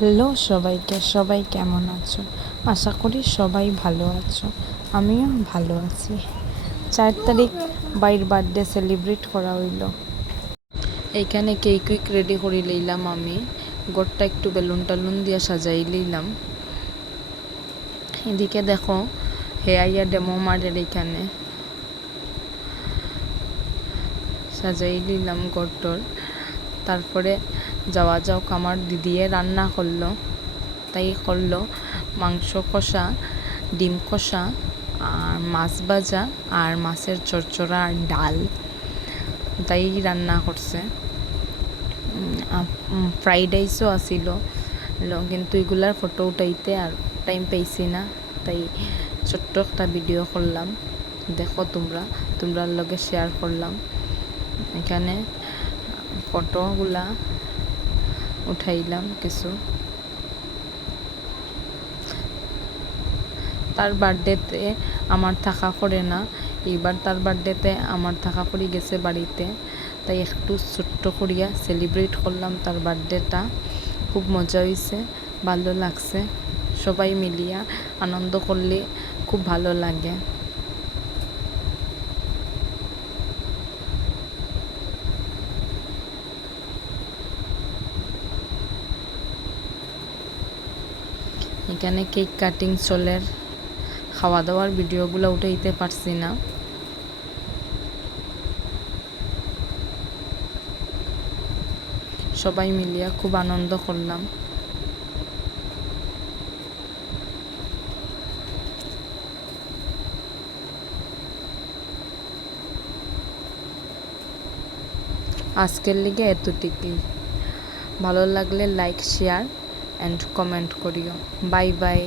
Hello সবাইকে, সবাই কেমন আছো? আশা করি সবাই ভালো আছো। আমিও ভালো আছি। 4 তারিখ বাইর বার্থডে সেলিব্রেট করা হইল। এইখানে কেক রেডি করে লইলাম। আমি ঘরটা একটু বেলুন টালুন দিয়ে সাজাই লইলাম। এদিকে দেখো হে আইয়া ডেমো মারের এইখানে সাজাই লইলাম ঘরটর। তারপরে যাওয়া আমার দিদিয়ে রান্না করলো। তাই করলো মাংস কষা, ডিম কষা আর মাছ ভাজা আর মাছের চচ্চড়া আর ডাল। তাই রান্না করছে। ফ্রাইড রাইসও আসিল, কিন্তু এগুলার ফটো উঠাইতে আর টাইম পাইছি না। তাই ছোট্ট একটা ভিডিও করলাম, দেখো তোমরার লগে শেয়ার করলাম। এখানে ফটোগুলা উঠাইলাম কিছু। তার বার্থডেতে আমার থাকা করে না, এইবার তার বার্থডেতে আমার থাকা করে গেছে বাড়িতে। তাই একটু ছোট্ট করিয়া সেলিব্রেট করলাম তার বার্থডেটা। খুব মজা হয়েছে, ভালো লাগছে। সবাই মিলিয়া আনন্দ করলে খুব ভালো লাগে। এখানে কেক কাটিং চলের, খাওয়া দাওয়ার ভিডিওগুলো উঠাইতে পারছি না। সবাই মিলিয়া খুব আনন্দ করলাম। আজকের লিগে এতটুকুই। ভালো লাগলে লাইক, শেয়ার অ্যান্ড কমেন্ট করিও। Bye bye.